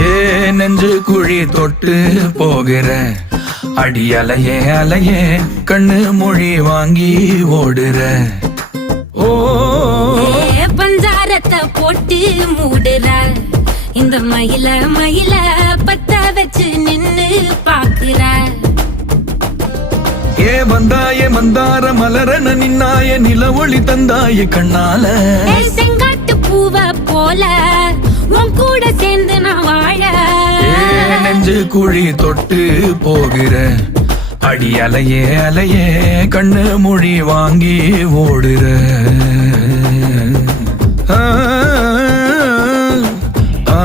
ஏ நெஞ்சு குழி தொட்டு போகிற அடி அலையே அலையே கண்ணு மொழி வாங்கி ஓடுற. ஓ பஞ்சாரத்தை போட்டு மூடுற இந்த மயில மயில பத்த வச்சு நின்னு பாக்குற. ஏ வந்தாய மந்தார மலரன நின்னாய நில ஒளி தந்தாய கண்ணால. செங்காட்டு பூவ போல உன் கூட சேர்ந்து நான் வாழ. நெஞ்சு குழி தொட்டு போகிற அடி அலையே அலையே கண்ணு மொழி வாங்கி ஓடுற. ஆ ஆ